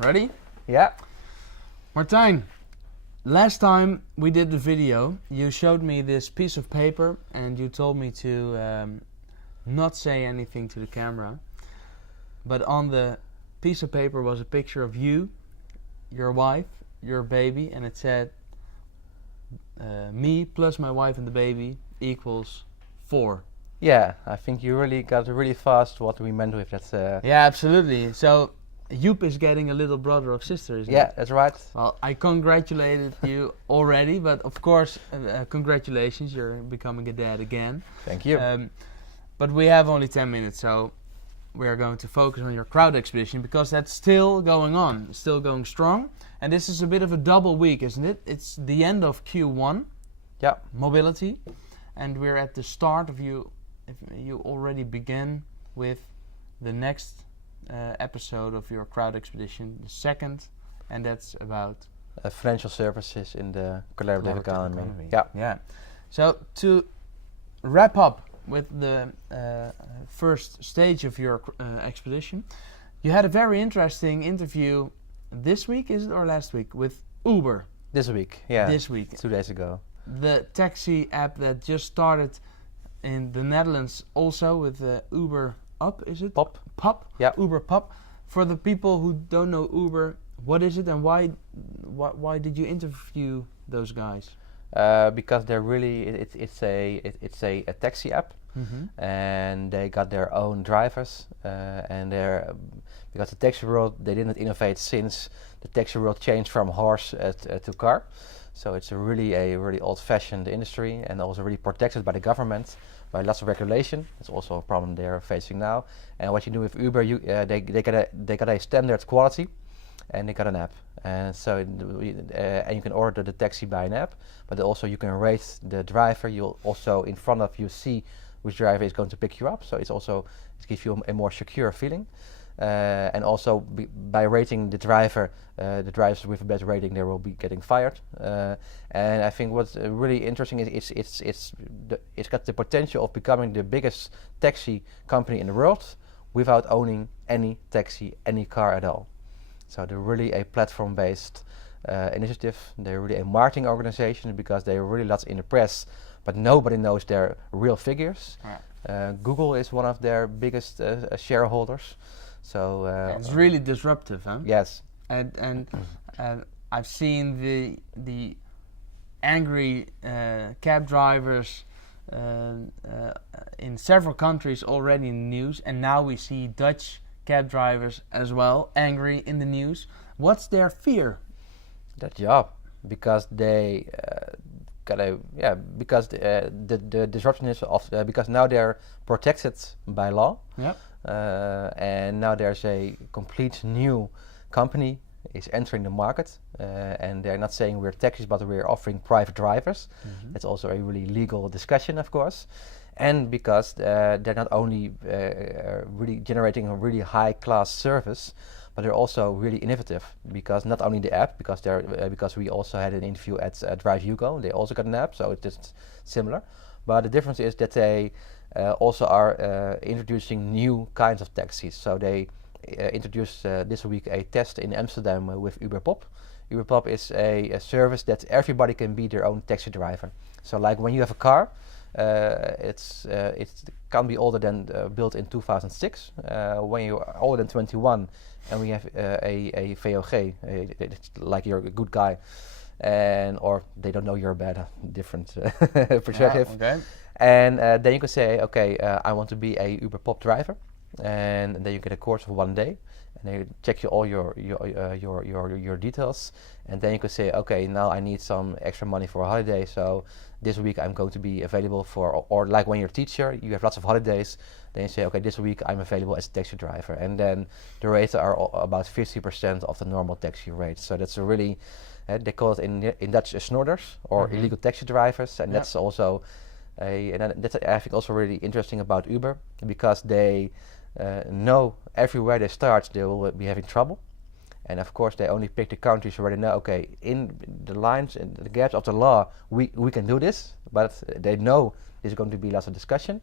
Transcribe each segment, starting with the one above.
Ready? Yeah. Martijn, last time we did the video, you showed me this piece of paper and you told me to not say anything to the camera. But on the piece of paper was a picture of you, your wife, your baby, and it said me plus my wife and the baby equals 4. Yeah, I think you really got really fast what we meant with that. Yeah, absolutely. So Joep is getting a little brother or sister, isn't it? Yeah, that's right. Well, I congratulated you already, but of course, congratulations, you're becoming a dad again. Thank you. But we have only 10 minutes, so we are going to focus on your crowd expedition because that's still going on, still going strong. And this is a bit of a double week, isn't it? It's the end of Q1, Yeah. mobility, and we're at the start of you already began with the next episode of your crowd expedition, the second, and that's about Financial services in the collaborative economy. Yeah. So to wrap up with the first stage of your expedition, you had a very interesting interview this week, is it, or last week, with Uber. This week, yeah. This week. 2 days ago. The taxi app that just started in the Netherlands also with Uber Up, is it? Pop. Yeah. Uber Pop. For the people who don't know Uber, what is it and why did you interview those guys? Because they're really it's a taxi app, and they got their own drivers, and they're because the taxi world, they didn't innovate since the taxi world changed from horse to car. So it's a really old-fashioned industry and also really protected by the government, by lots of regulation. It's also a problem they're facing now. And what you do with Uber, they got a standard quality, and they got an app. And so and you can order the taxi by an app, but also you can rate the driver. You'll also in front of you see which driver is going to pick you up. So it gives you a more secure feeling. And also by rating the drivers with a better rating, they will be getting fired. And I think what's really interesting is it's got the potential of becoming the biggest taxi company in the world without owning any car at all. So they're really a platform-based initiative. They're really a marketing organization because they're really lots in the press, but nobody knows their real figures. Right. Google is one of their biggest shareholders. So it's really disruptive, huh? Yes. And I've seen the angry cab drivers in several countries already in the news, and now we see Dutch cab drivers as well angry in the news. What's their fear? That job, because they because the disruption is of because now they're protected by law. Yep. And now there's a complete new company is entering the market, and they're not saying we're taxis, but we're offering private drivers. That's also a really legal discussion, of course. And because they're not only really generating a really high-class service, but they're also really innovative. Because not only the app, because we also had an interview at Drive Hugo, they also got an app, so it's just similar. But the difference is that they also are introducing new kinds of taxis. So they introduced this week a test in Amsterdam with Uber Pop. Uber Pop is a service that everybody can be their own taxi driver. So like when you have a car, it can't be older than built in 2006. When you're older than 21 and we have a VOG, it's like you're a good guy, or they don't know you're bad, different perspective. Yeah, okay. And then you can say, okay, I want to be a Uber Pop driver, and then you get a course of 1 day, and they check you all your details, and then you can say, okay, now I need some extra money for a holiday, so this week I'm going to be available for, or like when you're a teacher, you have lots of holidays, then you say, okay, this week I'm available as a taxi driver, and then the rates are about 50% of the normal taxi rate. So that's a really, they call it in Dutch snorters, or illegal taxi drivers, and that's also that's I think also really interesting about Uber, because they know everywhere they start they will be having trouble, and of course they only pick the countries where they know, okay, in the lines and the gaps of the law we can do this, but they know there's going to be lots of discussion,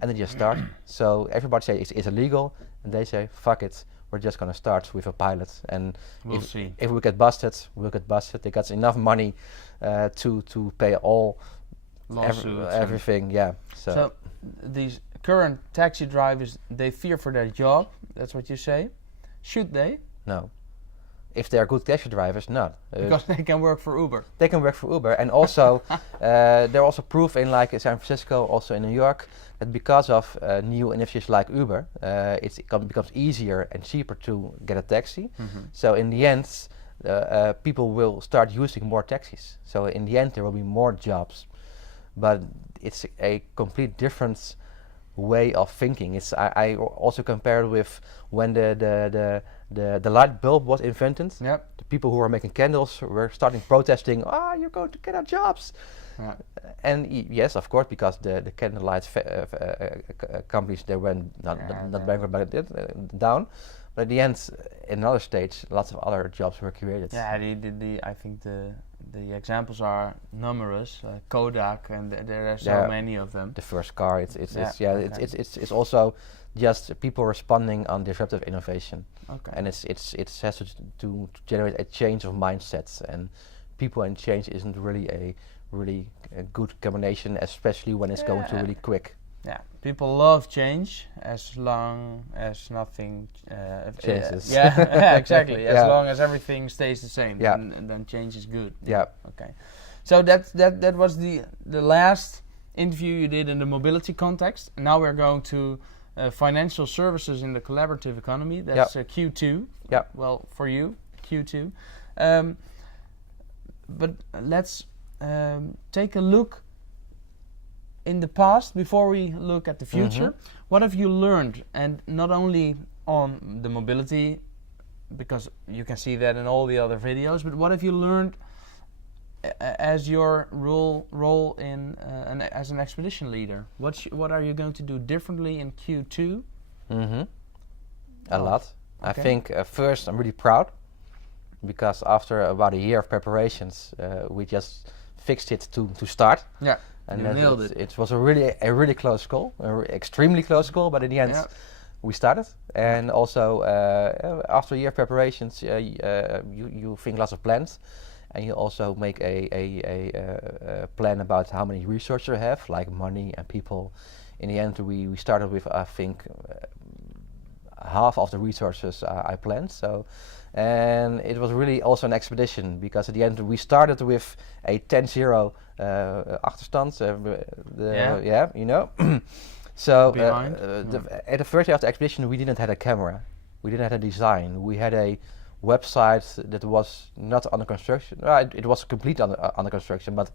and they just start. So everybody says it's illegal, and they say fuck it, we're just going to start with a pilot, and We'll see. if we get busted, we'll get busted. They got enough money to pay all Lawsuits and- everything. Yeah. So these current taxi drivers, they fear for their job. That's what you say. Should they? No. If they are good taxi drivers, not. Because they can work for Uber. They can work for Uber, and also there are also proof in like San Francisco, also in New York, that because of new initiatives like Uber, it becomes easier and cheaper to get a taxi. So in the end, people will start using more taxis. So in the end, there will be more jobs, but it's a complete different way of thinking. I also compare it with when the light bulb was invented. Yep. The people who were making candles were starting protesting. You're going to get our jobs. Yeah. And yes, of course, because the candle light companies, they went not bankrupt, but it did down. But at the end, in another stage, lots of other jobs were created. Yeah, I think the examples are numerous. Kodak, and there are so many of them. The first car, it's also just people responding on disruptive innovation. Okay. And it has to generate a change of mindsets, and people and change isn't really a good combination, especially when it's going to really quick. Yeah, people love change as long as nothing changes. Yeah, exactly. As Yeah. long as everything stays the same, Yeah. then change is good. Yeah. Okay. So that was the last interview you did in the mobility context. Now we're going to financial services in the collaborative economy. That's Q2. Yeah. Well, for you, Q2. But let's take a look in the past before we look at the future. What have you learned, and not only on the mobility, because you can see that in all the other videos, but what have you learned as your role in as an expedition leader? What are you going to do differently in Q2? A lot. Okay. I think first I'm really proud, because after about a year of preparations, we just fixed it to start. Yeah. And you nailed it. It was a really close call, extremely close call, but in the end, we started. And also, after a year of preparations, you think lots of plans, and you also make a plan about how many resources you have, like money and people. In the end, we started with, I think, half of the resources I planned. So, and it was really also an expedition, because at the end we started with a 10-0 achterstand. You know. So at the first day of the expedition, we didn't have a camera, we didn't have a design, we had a website that was not under construction. It was complete under construction, but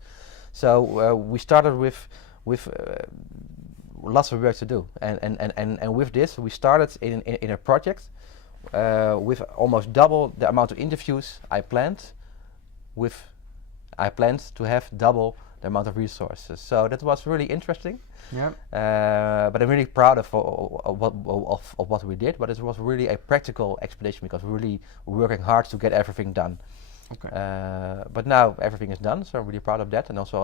so we started with lots of work to do, and with this we started in a project with almost double the amount of interviews I planned. I planned to have double the amount of resources, so that was really interesting. Yeah. But I'm really proud of what we did. But it was really a practical expedition, because we're really working hard to get everything done. Okay. But now everything is done, so I'm really proud of that, and also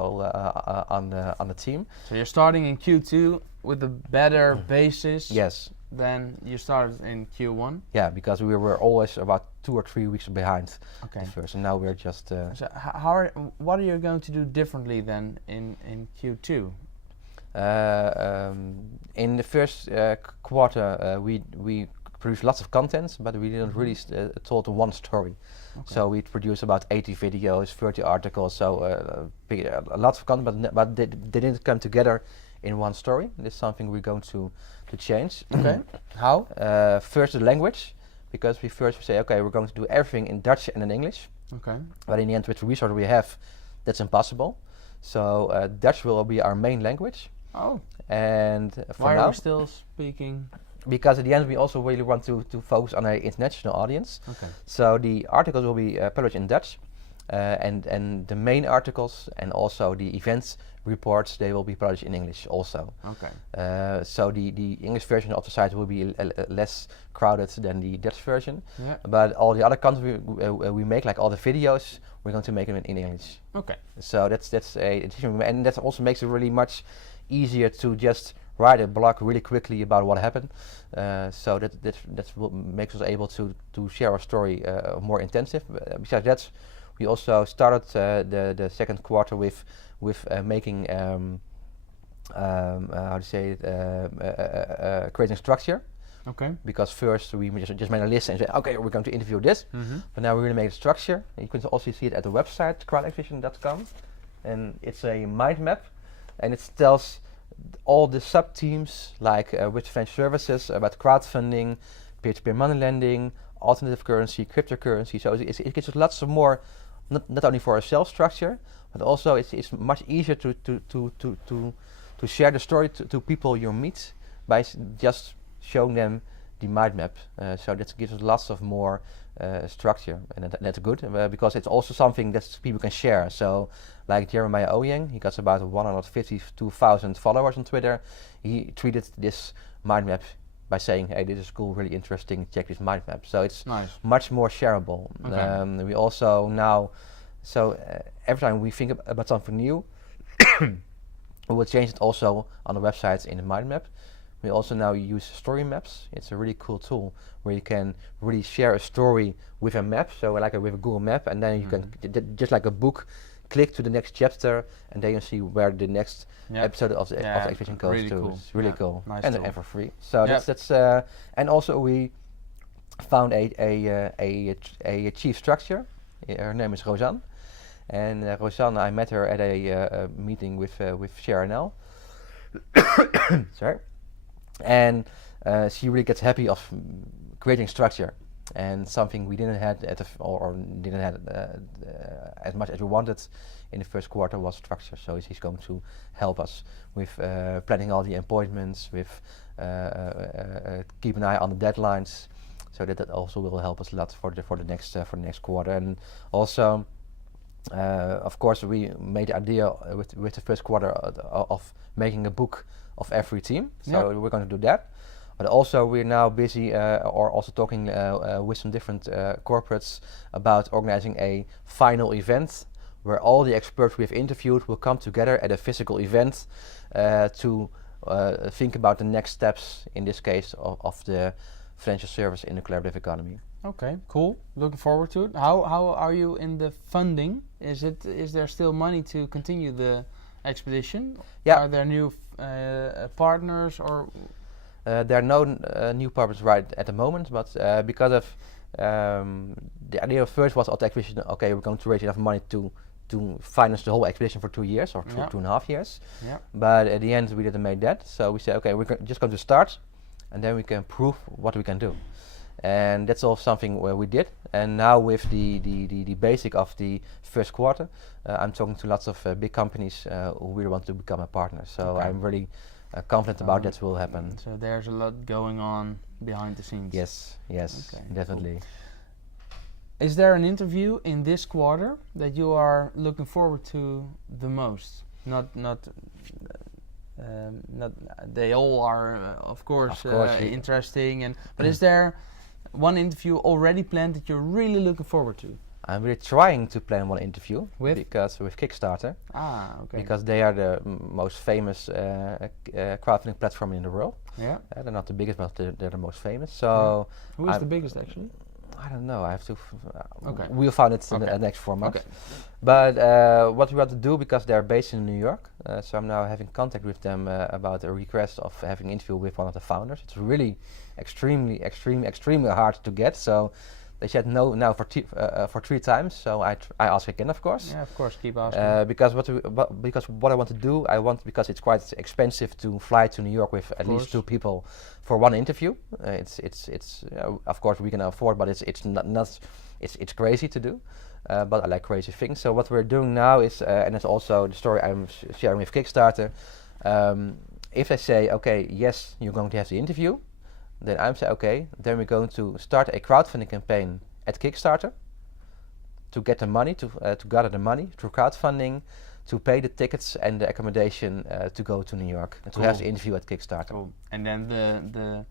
on the team. So you're starting in Q2 with a better basis. Yes. Than you started in Q1. Yeah, because we were always about 2 or 3 weeks behind. Okay. The first, and now we're just. So what are you going to do differently than in Q2? In the first quarter, we produced lots of content, but we didn't really told one story. Okay. So we produced about 80 videos, 30 articles, so a lot of content, but they didn't come together in one story. This is something we're going to change. Okay. How? First, the language, because we say, okay, we're going to do everything in Dutch and in English. Okay. But in the end, with the resource we have, that's impossible. So Dutch will be our main language. Oh. And why are we still speaking? Because at the end we also really want to focus on an international audience. Okay. So the articles will be published in Dutch, and the main articles and also the events reports, they will be published in English also. Okay. So the English version of the site will be less crowded than the Dutch version. Yeah. But all the other content we make, like all the videos, we're going to make them in English. Okay. So that's a decision, and that also makes it really much easier to just write a blog really quickly about what happened. So that's what makes us able to share our story more intensive. Besides that, we also started the second quarter with making how to say it, creating structure. Okay. Because first we just made a list and said, okay, we're going to interview this. But now we really made a structure. You can also see it at the website crowdacquisition.com, and it's a mind map, and it tells all the sub teams like which financial services about crowdfunding, peer-to-peer money lending, alternative currency, cryptocurrency. So it gives us lots of more, not only for a sales structure, but also it's much easier to share the story to people you meet by just showing them the mind map. So that gives us lots of more structure, and that's good because it's also something that people can share. So like Jeremiah Oyeng, he got about 152,000 followers on Twitter. He tweeted this mind map by saying, hey, this is cool, really interesting, check this mind map. So it's much more shareable. Okay. We also now, every time we think about something new, we will change it also on the websites in the mind map. We also now use story maps. It's a really cool tool where you can really share a story with a map, so like with a Google map, and then you can, just like a book, click to the next chapter, and then you see where the next episode of the expedition goes really to. Cool. It's really cool, nice and for free. So that's and also we found a chief structure. Her name is Rosanne, and Rosanne, I met her at a meeting with ShareNL. Sorry. And she really gets happy of creating structure, and something we didn't have didn't have as much as we wanted in the first quarter was structure. So she's going to help us with planning all the appointments, with keep an eye on the deadlines, so that also will help us a lot for the next quarter. And also, of course, we made the idea with the first quarter of making a book of every team, so we're going to do that. But also we're now busy or also talking with some different corporates about organizing a final event where all the experts we've interviewed will come together at a physical event to think about the next steps, in this case of the financial service in the collaborative economy. Okay, cool. Looking forward to it. How are you in the funding? Is there still money to continue the expedition? Yeah. Are there new partners or? There are no new partners right at the moment, but because of the idea first was at the expedition, okay, we're going to raise enough money to finance the whole expedition for 2 years or 2.5 years. Yeah. But at the end we didn't make that, so we said, okay, we're just going to start, and then we can prove what we can do. And that's all something where we did. And now with the basic of the first quarter, I'm talking to lots of big companies who really want to become a partner. So I'm really confident about that will happen. So there's a lot going on behind the scenes. Yes, okay, definitely. Cool. Is there an interview in this quarter that you are looking forward to the most? Not they all are of course interesting, but is there one interview already planned that you're really looking forward to? I'm really trying to plan one interview with Kickstarter. Okay. Because they are the most famous crowdfunding platform in the world. Yeah. They're not the biggest, but they're the most famous. So who is the biggest actually? I don't know. I have to. We'll find it in the next 4 months. Okay. But what we want to do, because they're based in New York, so I'm now having contact with them about a request of having an interview with one of the founders. It's really extremely hard to get. So they said no now for 3 times. So I ask again, of course. Yeah, of course, keep asking. Because what I want to do, because it's quite expensive to fly to New York with at least 2 people for one interview. It's of course we can afford, but it's crazy to do. But I like crazy things. So what we're doing now is, and it's also the story I'm sharing with Kickstarter. If they say, okay, yes, you're going to have the interview, then I'm saying, okay, then we're going to start a crowdfunding campaign at Kickstarter to get the money, to gather the money through crowdfunding, to pay the tickets and the accommodation to go to New York and to have the interview at Kickstarter. Cool. And then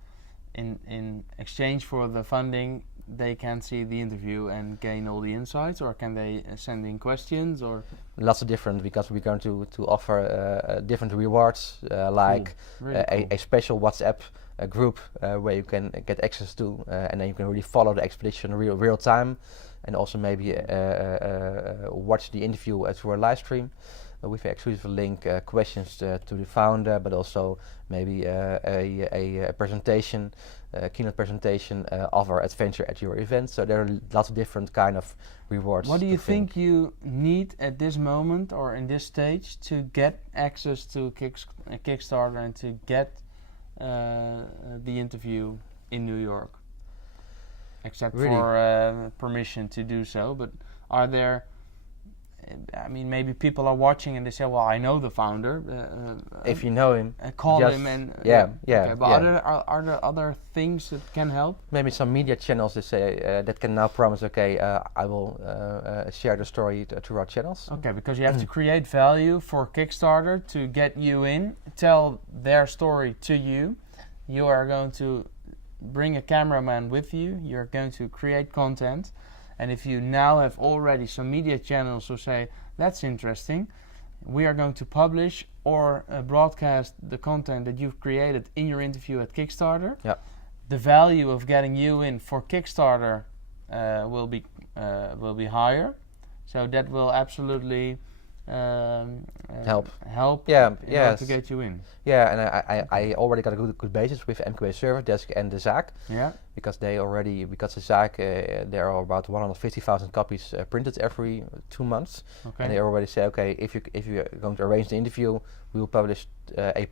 in exchange for the funding, they can see the interview and gain all the insights, or can they send in questions, or? Lots of different, because we're going to offer different rewards, like Really cool. a special WhatsApp group where you can get access to, and then you can really follow the expedition real time, and also maybe watch the interview through a live stream with an exclusive link, questions to the founder, but also maybe a presentation, keynote presentation of our adventure at your event. So there are lots of different kind of rewards. What do you think you need at this moment or in this stage to get access to Kickstarter and to get the interview in New York? Except Really? for permission to do so, but are there? I mean, maybe people are watching and they say, "Well, I know the founder." If you know him, call just him and yeah. Okay, but yeah. are there other things that can help? Maybe some media channels that say that can now promise, okay, I will share the story through our channels. Okay, because you have to create value for Kickstarter to get you in, tell their story to you. You are going to bring a cameraman with you. You're going to create content. And if you now have already some media channels who say, that's interesting, we are going to publish or broadcast the content that you've created in your interview at Kickstarter. Yeah. The value of getting you in for Kickstarter will be higher. So that will absolutely help. In order to get you in. Yeah, and I already got a good basis with MKB Service Desk and the Zaak. Yeah. Because the Zaak, there are about 150,000 copies printed every 2 months. Okay. And they already say, okay, if you're going to arrange the interview, we will publish a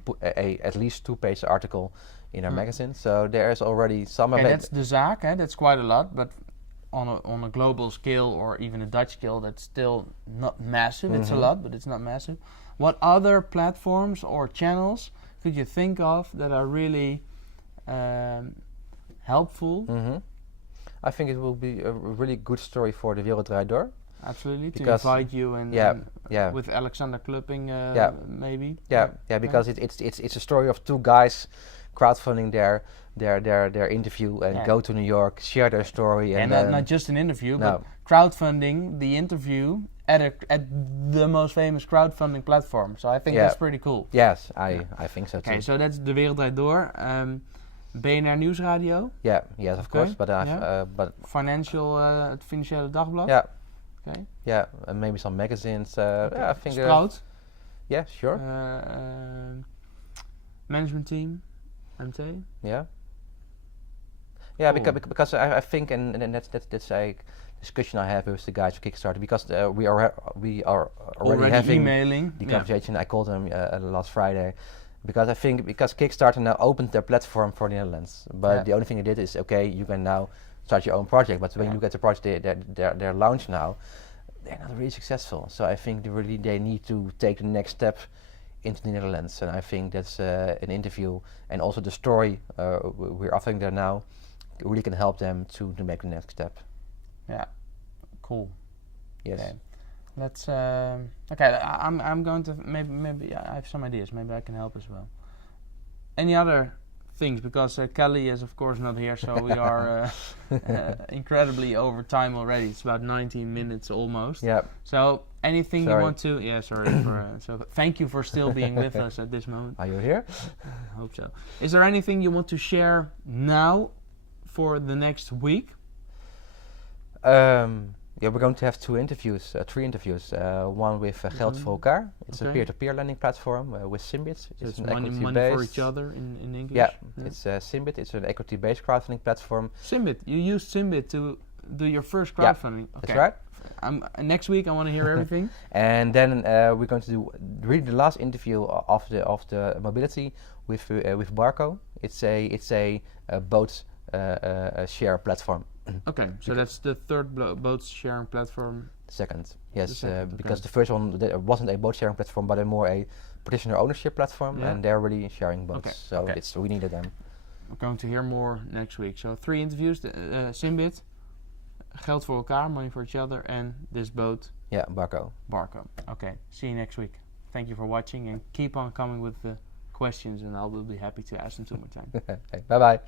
at least 2-page article in our magazine. So there is already some. Okay, that's the Zaak, that's quite a lot, but on a global scale or even a Dutch scale, that's still not massive. It's a lot, but it's not massive. What other platforms or channels could you think of that are really helpful? I think it will be a really good story for De Wereld Draait Door. Absolutely, to because invite you and with Alexander Klupping maybe. Because it's a story of 2 guys crowdfunding their interview and go to New York, share their story, and not just an interview, but crowdfunding the interview at the most famous crowdfunding platform. So I think that's pretty cool. Yes, I think so too. Okay, so that's De Wereld Draait Door. BNR Nieuwsradio. Yes, of course, but but het Financiële Dagblad. Yeah. Okay. Yeah, and maybe some magazines. I think. Sprout. Yeah, sure. Management team. MT. Yeah. Cool. Because I think, and that's a discussion I have with the guys from Kickstarter, because we are already having emailing the conversation. I called them last Friday, because I think Kickstarter now opened their platform for the Netherlands, but the only thing they did is, okay, you can now start your own project. But when you look at the project their launch now, they're not really successful. So I think they need to take the next step into the Netherlands, and I think that's an interview and also the story we're offering there now really can help them to make the next step. Yeah, cool. Yes. Okay. Let's. Okay, I'm going to maybe I have some ideas. Maybe I can help as well. Any other things? Because Kelly is of course not here, so we are incredibly over time already. It's about 19 minutes almost. Yeah. So anything Sorry. you want to? Yeah, sorry. So thank you for still being with us at this moment. Are you here? I hope so. Is there anything you want to share now for the next week? We're going to have 3 interviews. One with Geld voor elkaar. It's a peer-to-peer lending platform with Symbit. It's money for each other in English. Yeah. It's Symbit. It's an equity-based crowdfunding platform. Symbit. You used Symbit to do your first crowdfunding. Yeah, okay. That's right. Next week I want to hear everything. And then we're going to do really the last interview of the mobility with Barco. It's a boat share platform. Okay, so that's the third boat sharing platform. Second, yes, The second, because the first one wasn't a boat sharing platform, but a partitioner ownership platform, and they're really sharing boats. Okay. So we needed them. We're going to hear more next week. So 3 interviews: Symbit, Geld voor elkaar, money for each other, and this boat. Yeah, Barco. Okay, see you next week. Thank you for watching, and keep on coming with the questions, and I will be happy to ask them 2 more times. Bye bye.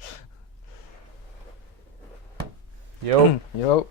Yo. Yo.